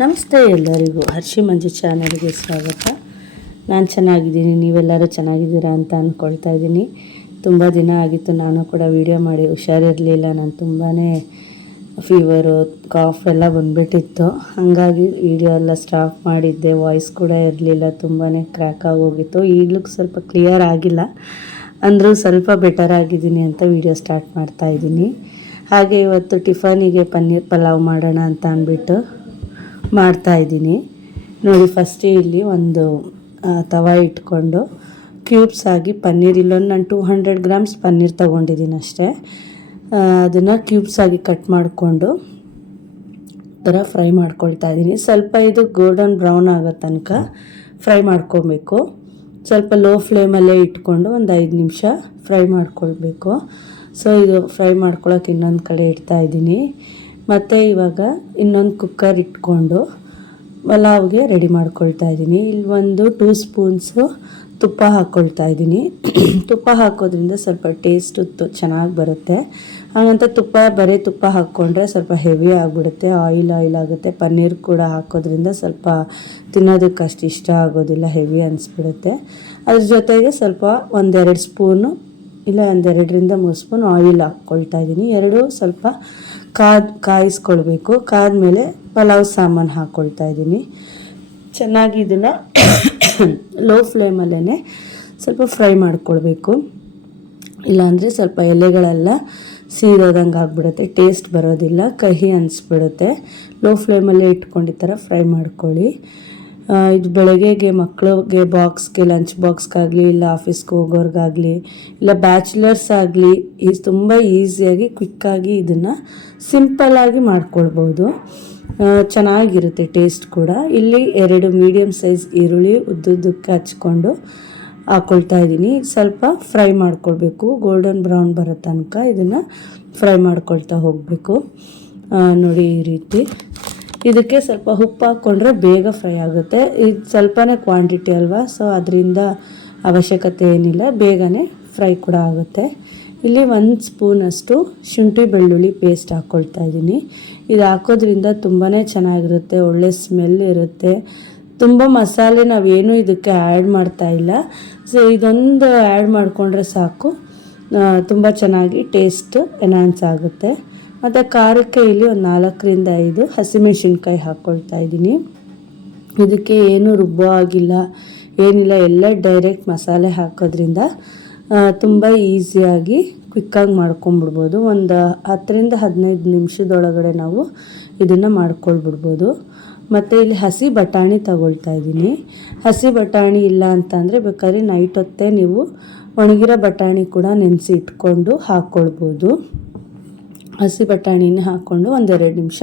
ನಮಸ್ತೆ ಎಲ್ಲರಿಗೂ ಹರ್ಷಿ ಮಂಜು ಚಾನಲ್ಗೆ ಸ್ವಾಗತ. ನಾನು ಚೆನ್ನಾಗಿದ್ದೀನಿ, ನೀವೆಲ್ಲರೂ ಚೆನ್ನಾಗಿದ್ದೀರಾ ಅಂತ ಅಂದ್ಕೊಳ್ತಾ ಇದ್ದೀನಿ. ತುಂಬ ದಿನ ಆಗಿತ್ತು, ನಾನು ಕೂಡ ವಿಡಿಯೋ ಮಾಡಿ ಹುಷಾರಿರಲಿಲ್ಲ. ನಾನು ತುಂಬಾ ಫೀವರು, ಕಾಫ್ ಎಲ್ಲ ಬಂದುಬಿಟ್ಟಿತ್ತು. ಹಾಗಾಗಿ ವಿಡಿಯೋ ಎಲ್ಲ ಸ್ಟಾಪ್ ಮಾಡಿದ್ದೆ. ವಾಯ್ಸ್ ಕೂಡ ಇರಲಿಲ್ಲ, ತುಂಬಾ ಕ್ರ್ಯಾಕ್ ಆಗೋಗಿತ್ತು. ಈಗಲೂ ಸ್ವಲ್ಪ ಕ್ಲಿಯರ್ ಆಗಿಲ್ಲ, ಅಂದರೂ ಸ್ವಲ್ಪ ಬೆಟರ್ ಆಗಿದ್ದೀನಿ ಅಂತ ವಿಡಿಯೋ ಸ್ಟಾರ್ಟ್ ಮಾಡ್ತಾಯಿದ್ದೀನಿ. ಹಾಗೆ ಇವತ್ತು ಟಿಫನಿಗೆ ಪನ್ನೀರ್ ಪಲಾವ್ ಮಾಡೋಣ ಅಂತ ಅಂದ್ಬಿಟ್ಟು ಮಾಡ್ತಾಯಿದ್ದೀನಿ. ನೋಡಿ, ಫಸ್ಟೇ ಇಲ್ಲಿ ಒಂದು ತವ ಇಟ್ಕೊಂಡು ಕ್ಯೂಬ್ಸ್ ಆಗಿ ಪನ್ನೀರ್, ಇಲ್ಲೊಂದು ನಾನು 200 ಗ್ರಾಮ್ಸ್ ಪನ್ನೀರ್ ತೊಗೊಂಡಿದ್ದೀನಿ ಅಷ್ಟೇ. ಅದನ್ನು ಕ್ಯೂಬ್ಸ್ ಆಗಿ ಕಟ್ ಮಾಡಿಕೊಂಡು ಥರ ಫ್ರೈ ಮಾಡ್ಕೊಳ್ತಾ ಇದ್ದೀನಿ. ಸ್ವಲ್ಪ ಇದು ಗೋಲ್ಡನ್ ಬ್ರೌನ್ ಆಗೋ ತನಕ ಫ್ರೈ ಮಾಡ್ಕೊಬೇಕು. ಸ್ವಲ್ಪ ಲೋ ಫ್ಲೇಮಲ್ಲೇ ಇಟ್ಕೊಂಡು ಒಂದು 5 ನಿಮಿಷ ಫ್ರೈ ಮಾಡ್ಕೊಳ್ಬೇಕು. ಸೊ ಇದು ಫ್ರೈ ಮಾಡ್ಕೊಳ್ಳೋಕೆ ಇನ್ನೊಂದು ಕಡೆ ಇಡ್ತಾಯಿದ್ದೀನಿ. ಮತ್ತು ಇವಾಗ ಇನ್ನೊಂದು ಕುಕ್ಕರ್ ಇಟ್ಕೊಂಡು ಪಲಾವ್ಗೆ ರೆಡಿ ಮಾಡ್ಕೊಳ್ತಾ ಇದ್ದೀನಿ. ಇಲ್ಲಿ ಒಂದು 2 ಸ್ಪೂನ್ಸು ತುಪ್ಪ ಹಾಕ್ಕೊಳ್ತಾ ಇದ್ದೀನಿ. ತುಪ್ಪ ಹಾಕೋದ್ರಿಂದ ಸ್ವಲ್ಪ ಟೇಸ್ಟು ಚೆನ್ನಾಗಿ ಬರುತ್ತೆ. ಹಾಗಂತ ಬರೀ ತುಪ್ಪ ಹಾಕ್ಕೊಂಡ್ರೆ ಸ್ವಲ್ಪ ಹೆವಿ ಆಗಿಬಿಡುತ್ತೆ, ಆಯಿಲ್ ಆಗುತ್ತೆ. ಪನ್ನೀರ್ ಕೂಡ ಹಾಕೋದ್ರಿಂದ ಸ್ವಲ್ಪ ತಿನ್ನೋದಕ್ಕೆ ಅಷ್ಟು ಇಷ್ಟ ಆಗೋದಿಲ್ಲ, ಹೆವಿ ಅನಿಸ್ಬಿಡುತ್ತೆ. ಅದ್ರ ಜೊತೆಗೆ ಸ್ವಲ್ಪ 1-2 ಸ್ಪೂನು ಇಲ್ಲ 2-3 ಸ್ಪೂನ್ ಆಯಿಲ್ ಹಾಕ್ಕೊಳ್ತಾ ಇದ್ದೀನಿ. ಎರಡೂ ಸ್ವಲ್ಪ ಕಾಯಿಸ್ಕೊಳ್ಬೇಕು. ಕಾದ್ಮೇಲೆ ಪಲಾವ್ ಸಾಮಾನು ಹಾಕ್ಕೊಳ್ತಾ ಇದ್ದೀನಿ. ಚೆನ್ನಾಗಿ ಇದನ್ನು ಲೋ ಫ್ಲೇಮಲ್ಲೇ ಸ್ವಲ್ಪ ಫ್ರೈ ಮಾಡ್ಕೊಳ್ಬೇಕು. ಇಲ್ಲಾಂದರೆ ಸ್ವಲ್ಪ ಎಲೆಗಳೆಲ್ಲ ಸೀದೋದಂಗೆ ಆಗಿಬಿಡುತ್ತೆ, ಟೇಸ್ಟ್ ಬರೋದಿಲ್ಲ, ಕಹಿ ಅನಿಸ್ಬಿಡುತ್ತೆ. ಲೋ ಫ್ಲೇಮಲ್ಲೇ ಇಟ್ಕೊಂಡು ಈ ಥರ ಫ್ರೈ ಮಾಡ್ಕೊಳ್ಳಿ. ಇದು ಬೆಳಗ್ಗೆಗೆ ಮಕ್ಕಳಿಗೆ ಬಾಕ್ಸ್ಗೆ, ಲಂಚ್ ಬಾಕ್ಸ್ಗಾಗಲಿ, ಇಲ್ಲ ಆಫೀಸ್ಗೆ ಹೋಗೋರ್ಗಾಗಲಿ, ಇಲ್ಲ ಬ್ಯಾಚುಲರ್ಸ್ ಆಗಲಿ ತುಂಬ ಈಸಿಯಾಗಿ ಕ್ವಿಕ್ಕಾಗಿ ಇದನ್ನು ಸಿಂಪಲ್ಲಾಗಿ ಮಾಡ್ಕೊಳ್ಬೋದು. ಚೆನ್ನಾಗಿರುತ್ತೆ ಟೇಸ್ಟ್ ಕೂಡ. ಇಲ್ಲಿ 2 ಮೀಡಿಯಮ್ ಸೈಜ್ ಈರುಳ್ಳಿ ಉದ್ದುದ್ದಕ್ಕೆ ಹಚ್ಕೊಂಡು ಹಾಕ್ಕೊಳ್ತಾ ಇದ್ದೀನಿ. ಸ್ವಲ್ಪ ಫ್ರೈ ಮಾಡ್ಕೊಳ್ಬೇಕು, ಗೋಲ್ಡನ್ ಬ್ರೌನ್ ಬರೋ ತನಕ ಇದನ್ನು ಫ್ರೈ ಮಾಡ್ಕೊಳ್ತಾ ಹೋಗಬೇಕು. ನೋಡಿ, ಈ ರೀತಿ. ಇದಕ್ಕೆ ಸ್ವಲ್ಪ ಉಪ್ಪು ಹಾಕ್ಕೊಂಡ್ರೆ ಬೇಗ ಫ್ರೈ ಆಗುತ್ತೆ. ಇದು ಸ್ವಲ್ಪನೇ ಕ್ವಾಂಟಿಟಿ ಅಲ್ವಾ, ಸೊ ಅದರಿಂದ ಅವಶ್ಯಕತೆ ಏನಿಲ್ಲ, ಬೇಗನೆ ಫ್ರೈ ಕೂಡ ಆಗುತ್ತೆ. ಇಲ್ಲಿ 1 ಸ್ಪೂನಷ್ಟು ಶುಂಠಿ ಬೆಳ್ಳುಳ್ಳಿ ಪೇಸ್ಟ್ ಹಾಕ್ಕೊಳ್ತಾ ಇದ್ದೀನಿ. ಇದು ಹಾಕೋದ್ರಿಂದ ತುಂಬಾ ಚೆನ್ನಾಗಿರುತ್ತೆ, ಒಳ್ಳೆ ಸ್ಮೆಲ್ ಇರುತ್ತೆ. ತುಂಬ ಮಸಾಲೆ ನಾವೇನು ಇದಕ್ಕೆ ಆ್ಯಡ್ ಮಾಡ್ತಾ ಇಲ್ಲ. ಸೊ ಇದೊಂದು ಆ್ಯಡ್ ಮಾಡಿಕೊಂಡ್ರೆ ಸಾಕು, ತುಂಬ ಚೆನ್ನಾಗಿ ಟೇಸ್ಟ್ ಎನ್ಹಾನ್ಸ್ ಆಗುತ್ತೆ. ಮತ್ತು ಖಾರಕ್ಕೆ ಇಲ್ಲಿ ಒಂದು 4-5 ಹಸಿಮೆಣಸಿನ್ಕಾಯಿ ಹಾಕ್ಕೊಳ್ತಾ ಇದ್ದೀನಿ. ಇದಕ್ಕೆ ಏನು ರುಬ್ಬೋ ಆಗಿಲ್ಲ, ಏನಿಲ್ಲ, ಎಲ್ಲ ಡೈರೆಕ್ಟ್ ಮಸಾಲೆ ಹಾಕೋದ್ರಿಂದ ತುಂಬ ಈಸಿಯಾಗಿ ಕ್ವಿಕ್ಕಾಗಿ ಮಾಡ್ಕೊಂಬಿಡ್ಬೋದು. ಒಂದು 10-15 ನಿಮಿಷದೊಳಗಡೆ ನಾವು ಇದನ್ನು ಮಾಡ್ಕೊಳ್ಬಿಡ್ಬೋದು. ಮತ್ತು ಇಲ್ಲಿ ಹಸಿ ಬಟಾಣಿ ತಗೊಳ್ತಾ ಇದ್ದೀನಿ. ಹಸಿ ಬಟಾಣಿ ಇಲ್ಲ ಅಂತಂದರೆ ಬೇಕಾದ್ರೆ ನೈಟ್ ಹೊತ್ತೇ ನೀವು ಒಣಗಿರೋ ಬಟಾಣಿ ಕೂಡ ನೆನೆಸಿ ಇಟ್ಕೊಂಡು ಹಾಕ್ಕೊಳ್ಬೋದು. ಹಸಿ ಬಟಾಣಿನ ಹಾಕ್ಕೊಂಡು 1-2 ನಿಮಿಷ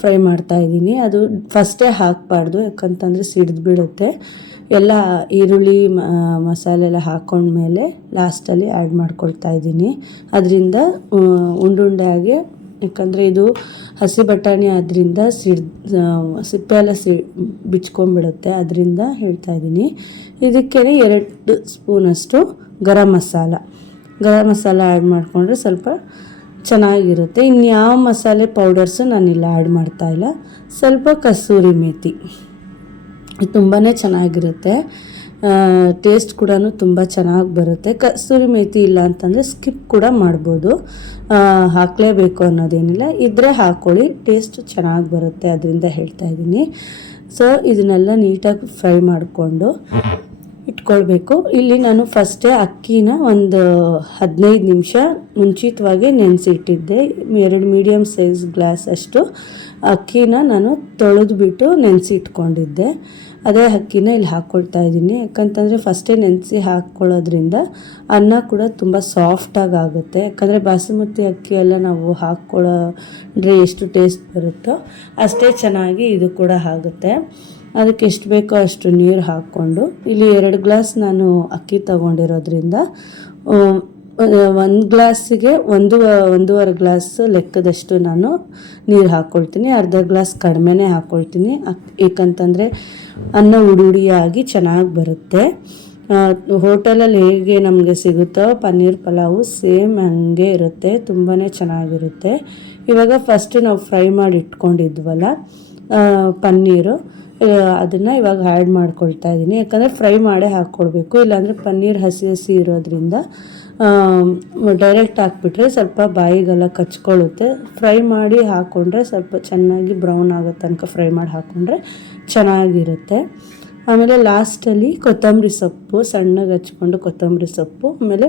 ಫ್ರೈ ಮಾಡ್ತಾಯಿದ್ದೀನಿ. ಅದು ಫಸ್ಟೇ ಹಾಕಬಾರ್ದು, ಯಾಕಂತಂದರೆ ಸಿಡಿದು ಬಿಡುತ್ತೆ. ಎಲ್ಲ ಈರುಳ್ಳಿ ಮಸಾಲೆ ಎಲ್ಲ ಹಾಕ್ಕೊಂಡ್ಮೇಲೆ ಲಾಸ್ಟಲ್ಲಿ ಆ್ಯಡ್ ಮಾಡ್ಕೊಳ್ತಾ ಇದ್ದೀನಿ. ಅದರಿಂದ ಉಂಡೆ ಆಗಿ, ಯಾಕಂದರೆ ಇದು ಹಸಿ ಬಟಾಣಿ ಆದ್ದರಿಂದ ಸಿಪ್ಪೆ ಎಲ್ಲ ಬಿಚ್ಕೊಂಡ್ಬಿಡುತ್ತೆ, ಅದರಿಂದ ಹೇಳ್ತಾ ಇದ್ದೀನಿ. ಇದಕ್ಕೆ 2 ಸ್ಪೂನಷ್ಟು ಗರಂ ಮಸಾಲ ಆ್ಯಡ್ ಮಾಡಿಕೊಂಡ್ರೆ ಸ್ವಲ್ಪ ಚೆನ್ನಾಗಿರುತ್ತೆ. ಇನ್ಯಾವ ಮಸಾಲೆ ಪೌಡರ್ಸು ನಾನಿಲ್ಲ ಆ್ಯಡ್ ಮಾಡ್ತಾಯಿಲ್ಲ. ಸ್ವಲ್ಪ ಕಸೂರಿ ಮೇಥಿ, ತುಂಬಾ ಚೆನ್ನಾಗಿರುತ್ತೆ, ಟೇಸ್ಟ್ ಕೂಡ ತುಂಬ ಚೆನ್ನಾಗಿ ಬರುತ್ತೆ. ಕಸೂರಿ ಮೇಥಿ ಇಲ್ಲ ಅಂತಂದರೆ ಸ್ಕಿಪ್ ಕೂಡ ಮಾಡ್ಬೋದು, ಹಾಕಲೇಬೇಕು ಅನ್ನೋದೇನಿಲ್ಲ, ಇದ್ದರೆ ಹಾಕ್ಕೊಳ್ಳಿ, ಟೇಸ್ಟ್ ಚೆನ್ನಾಗಿ ಬರುತ್ತೆ, ಅದರಿಂದ ಹೇಳ್ತಾ ಇದ್ದೀನಿ. ಸೊ ಇದನ್ನೆಲ್ಲ ನೀಟಾಗಿ ಫ್ರೈ ಮಾಡಿಕೊಂಡು ಇಟ್ಕೊಳ್ಬೇಕು. ಇಲ್ಲಿ ನಾನು ಫಸ್ಟೇ ಅಕ್ಕಿನ ಒಂದು 15 ನಿಮಿಷ ಮುಂಚಿತವಾಗಿ ನೆನೆಸಿಟ್ಟಿದ್ದೆ. 2 ಮೀಡಿಯಮ್ ಸೈಜ್ ಗ್ಲಾಸ್ ಅಷ್ಟು ಅಕ್ಕಿನ ನಾನು ತೊಳೆದ್ಬಿಟ್ಟು ನೆನೆಸಿ ಇಟ್ಕೊಂಡಿದ್ದೆ. ಅದೇ ಅಕ್ಕಿನ ಇಲ್ಲಿ ಹಾಕ್ಕೊಳ್ತಾ ಇದ್ದೀನಿ. ಯಾಕಂತಂದರೆ ಫಸ್ಟೇ ನೆನೆಸಿ ಹಾಕ್ಕೊಳ್ಳೋದ್ರಿಂದ ಅನ್ನ ಕೂಡ ತುಂಬ ಸಾಫ್ಟಾಗಿ ಆಗುತ್ತೆ. ಯಾಕಂದರೆ ಬಾಸುಮತಿ ಅಕ್ಕಿ ಎಲ್ಲ ನಾವು ಹಾಕ್ಕೊಳ್ಳೋದ್ರೆ ಎಷ್ಟು ಟೇಸ್ಟ್ ಬರುತ್ತೋ ಅಷ್ಟೇ ಚೆನ್ನಾಗಿ ಇದು ಕೂಡ ಆಗುತ್ತೆ. ಅದಕ್ಕೆ ಎಷ್ಟು ಬೇಕೋ ಅಷ್ಟು ನೀರು ಹಾಕ್ಕೊಂಡು, ಇಲ್ಲಿ 2 ಗ್ಲಾಸ್ ನಾನು ಅಕ್ಕಿ ತಗೊಂಡಿರೋದ್ರಿಂದ 1 ಗ್ಲಾಸಿಗೆ 1.5 ಗ್ಲಾಸ್ ಲೆಕ್ಕದಷ್ಟು ನಾನು ನೀರು ಹಾಕ್ಕೊಳ್ತೀನಿ. ಅರ್ಧ ಗ್ಲಾಸ್ ಕಡಿಮೆನೇ ಹಾಕ್ಕೊಳ್ತೀನಿ, ಏಕಂತಂದರೆ ಅನ್ನ ಉಡುಡಿಯಾಗಿ ಚೆನ್ನಾಗಿ ಬರುತ್ತೆ. ಹೋಟೆಲಲ್ಲಿ ಹೇಗೆ ನಮಗೆ ಸಿಗುತ್ತೋ ಪನ್ನೀರ್ ಪಲಾವು ಸೇಮ್ ಹಂಗೆ ಇರುತ್ತೆ, ತುಂಬಾ ಚೆನ್ನಾಗಿರುತ್ತೆ. ಇವಾಗ ಫಸ್ಟ್ ನಾವು ಫ್ರೈ ಮಾಡಿ ಇಟ್ಕೊಂಡಿದ್ವಲ್ಲ ಪನ್ನೀರು ಅದನ್ನು ಇವಾಗ ಆ್ಯಡ್ ಮಾಡ್ಕೊಳ್ತಾ ಇದ್ದೀನಿ. ಯಾಕಂದರೆ ಫ್ರೈ ಮಾಡೇ ಹಾಕ್ಕೊಳ್ಬೇಕು, ಇಲ್ಲಾಂದರೆ ಪನ್ನೀರ್ ಹಸಿ ಹಸಿ ಇರೋದ್ರಿಂದ ಡೈರೆಕ್ಟ್ ಹಾಕ್ಬಿಟ್ರೆ ಸ್ವಲ್ಪ ಬಾಯಿಗೆಲ್ಲ ಕಚ್ಕೊಳ್ಳುತ್ತೆ. ಫ್ರೈ ಮಾಡಿ ಹಾಕ್ಕೊಂಡ್ರೆ ಸ್ವಲ್ಪ ಚೆನ್ನಾಗಿ ಬ್ರೌನ್ ಆಗೋ ತನಕ ಫ್ರೈ ಮಾಡಿ ಹಾಕ್ಕೊಂಡ್ರೆ ಚೆನ್ನಾಗಿರುತ್ತೆ. ಆಮೇಲೆ ಲಾಸ್ಟಲ್ಲಿ ಕೊತ್ತಂಬರಿ ಸೊಪ್ಪು ಸಣ್ಣಗೆ ಹಚ್ಕೊಂಡು ಕೊತ್ತಂಬರಿ ಸೊಪ್ಪು, ಆಮೇಲೆ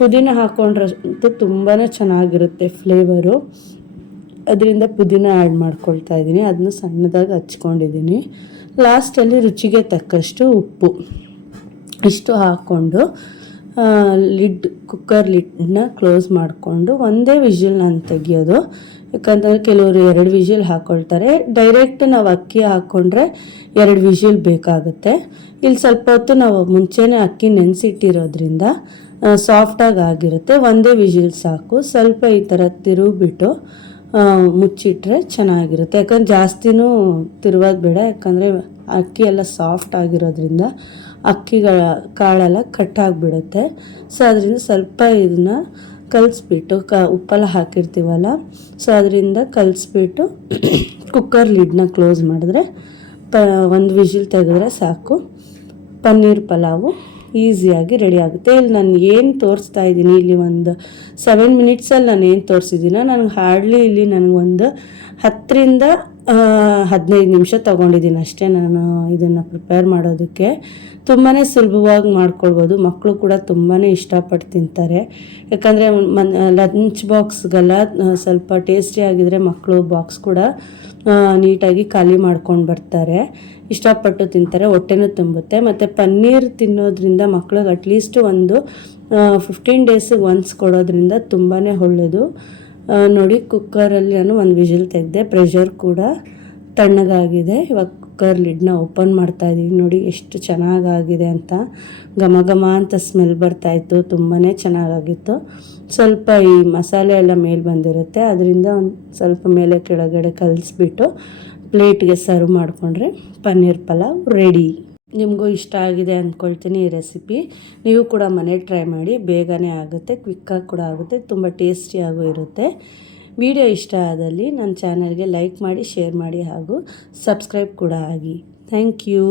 ಪುದೀನ ಹಾಕ್ಕೊಂಡ್ರಂತೂ ತುಂಬಾ ಚೆನ್ನಾಗಿರುತ್ತೆ ಫ್ಲೇವರು. ಅದರಿಂದ ಪುದೀನ ಆ್ಯಡ್ ಮಾಡ್ಕೊಳ್ತಾ ಇದ್ದೀನಿ, ಅದನ್ನು ಸಣ್ಣದಾಗಿ ಹಚ್ಕೊಂಡಿದ್ದೀನಿ. ಲಾಸ್ಟಲ್ಲಿ ರುಚಿಗೆ ತಕ್ಕಷ್ಟು ಉಪ್ಪು ಇಷ್ಟು ಹಾಕ್ಕೊಂಡು ಕುಕ್ಕರ್ ಲಿಡ್ನ ಕ್ಲೋಸ್ ಮಾಡಿಕೊಂಡು ಒಂದೇ ವಿಷಿಲ್ ನಾನು ತೆಗಿಯೋದು. ಯಾಕಂತಂದರೆ ಕೆಲವರು 2 ವಿಷಿಲ್ ಹಾಕ್ಕೊಳ್ತಾರೆ. ಡೈರೆಕ್ಟ್ ನಾವು ಅಕ್ಕಿ ಹಾಕ್ಕೊಂಡ್ರೆ 2 ವಿಷಿಲ್ ಬೇಕಾಗುತ್ತೆ. ಇಲ್ಲಿ ಸ್ವಲ್ಪ ಹೊತ್ತು ನಾವು ಮುಂಚೆನೇ ಅಕ್ಕಿ ನೆನೆಸಿಟ್ಟಿರೋದ್ರಿಂದ ಸಾಫ್ಟಾಗಿ ಆಗಿರುತ್ತೆ. ಒಂದೇ ವಿಷಿಲ್ ಸಾಕು. ಸ್ವಲ್ಪ ಈ ಥರ ತಿರುಗಿಬಿಟ್ಟು ಮುಚ್ಚಿಟ್ರೆ ಚೆನ್ನಾಗಿರುತ್ತೆ. ಯಾಕಂದ್ರೆ ಜಾಸ್ತಿನೂ ತಿರುಗೋದು ಬೇಡ, ಯಾಕಂದರೆ ಅಕ್ಕಿ ಎಲ್ಲ ಸಾಫ್ಟ್ ಆಗಿರೋದ್ರಿಂದ ಕಾಳೆಲ್ಲ ಕಟ್ಟಾಗಿಬಿಡುತ್ತೆ. ಸೊ ಅದರಿಂದ ಸ್ವಲ್ಪ ಇದನ್ನು ಕಲಿಸ್ಬಿಟ್ಟು ಉಪ್ಪೆಲ್ಲ ಹಾಕಿರ್ತೀವಲ್ಲ, ಸೊ ಅದರಿಂದ ಕಲಿಸ್ಬಿಟ್ಟು ಕುಕ್ಕರ್ ಲಿಡ್ನ ಕ್ಲೋಸ್ ಮಾಡಿದ್ರೆ 1 ವಿಷಿಲ್ ತೆಗೆದ್ರೆ ಸಾಕು, ಪನ್ನೀರ್ ಪಲಾವು ಈಸಿಯಾಗಿ ರೆಡಿ ಆಗುತ್ತೆ. ಇಲ್ಲಿ ನಾನು ಏನು ತೋರಿಸ್ತಾ ಇದ್ದೀನಿ, ಇಲ್ಲಿ ಒಂದು 7 ಮಿನಿಟ್ಸಲ್ಲಿ ನಾನು ಏನು ತೋರಿಸಿದ್ದೀನೋ ನನಗೆ ಹಾರ್ಡ್ಲಿ ಇಲ್ಲಿ ನನಗೊಂದು 10ರಿಂದ 15 ನಿಮಿಷ ತೊಗೊಂಡಿದ್ದೀನಿ ಅಷ್ಟೇ ನಾನು ಇದನ್ನು ಪ್ರಿಪೇರ್ ಮಾಡೋದಕ್ಕೆ. ತುಂಬಾ ಸುಲಭವಾಗಿ ಮಾಡ್ಕೊಳ್ಬೋದು. ಮಕ್ಕಳು ಕೂಡ ತುಂಬಾ ಇಷ್ಟಪಟ್ಟು ತಿಂತಾರೆ. ಯಾಕಂದರೆ ಲಂಚ್ ಬಾಕ್ಸ್ಗೆಲ್ಲ ಸ್ವಲ್ಪ ಟೇಸ್ಟಿಯಾಗಿದ್ದರೆ ಮಕ್ಕಳು ಬಾಕ್ಸ್ ಕೂಡ ನೀಟಾಗಿ ಖಾಲಿ ಮಾಡ್ಕೊಂಡು ಬರ್ತಾರೆ, ಇಷ್ಟಪಟ್ಟು ತಿಂತಾರೆ, ಹೊಟ್ಟೆನೂ ತುಂಬುತ್ತೆ. ಮತ್ತು ಪನ್ನೀರ್ ತಿನ್ನೋದ್ರಿಂದ ಮಕ್ಳಿಗೆ ಅಟ್ಲೀಸ್ಟ್ ಒಂದು 15 ಡೇಸಿಗೆ ಒನ್ಸ್ ಕೊಡೋದ್ರಿಂದ ತುಂಬಾ ಒಳ್ಳೆಯದು. ನೋಡಿ, ಕುಕ್ಕರಲ್ಲಿ ನಾನು 1 ವಿಷಿಲ್ ತೆಗೆದೆ, ಪ್ರೆಷರ್ ಕೂಡ ತಣ್ಣಗಾಗಿದೆ. ಇವಾಗ ಕುಕ್ಕರ್ ಲಿಡ್ನ ಓಪನ್ ಮಾಡ್ತಾಯಿದ್ದೀನಿ. ನೋಡಿ ಎಷ್ಟು ಚೆನ್ನಾಗಾಗಿದೆ ಅಂತ, ಘಮ ಅಂತ ಸ್ಮೆಲ್ ಬರ್ತಾಯಿತ್ತು, ತುಂಬಾ ಚೆನ್ನಾಗಾಗಿತ್ತು. ಸ್ವಲ್ಪ ಈ ಮಸಾಲೆ ಎಲ್ಲ ಮೇಲೆ ಬಂದಿರುತ್ತೆ, ಅದರಿಂದ ಒಂದು ಸ್ವಲ್ಪ ಮೇಲೆ ಕೆಳಗಡೆ ಕಲಿಸ್ಬಿಟ್ಟು ಪ್ಲೇಟ್ಗೆ ಸರ್ವ್ ಮಾಡಿಕೊಂಡ್ರೆ ಪನ್ನೀರ್ ಪಲಾವ್ ರೆಡಿ. ನಿಮಗೂ ಇಷ್ಟ ಆಗಿದೆ ಅಂದ್ಕೊಳ್ತೀನಿ ಈ ರೆಸಿಪಿ. ನೀವು ಕೂಡ ಮನೇಲಿ ಟ್ರೈ ಮಾಡಿ, ಬೇಗನೆ ಆಗುತ್ತೆ, ಕ್ವಿಕ್ಕಾಗಿ ಕೂಡ ಆಗುತ್ತೆ, ತುಂಬ ಟೇಸ್ಟಿಯಾಗೂ ಇರುತ್ತೆ. ವಿಡಿಯೋ ಇಷ್ಟ ಆದಲ್ಲಿ ನನ್ನ ಚಾನಲ್ಗೆ ಲೈಕ್ ಮಾಡಿ, ಶೇರ್ ಮಾಡಿ ಹಾಗೂ ಸಬ್ಸ್ಕ್ರೈಬ್ ಕೂಡ ಆಗಿ. Thank you.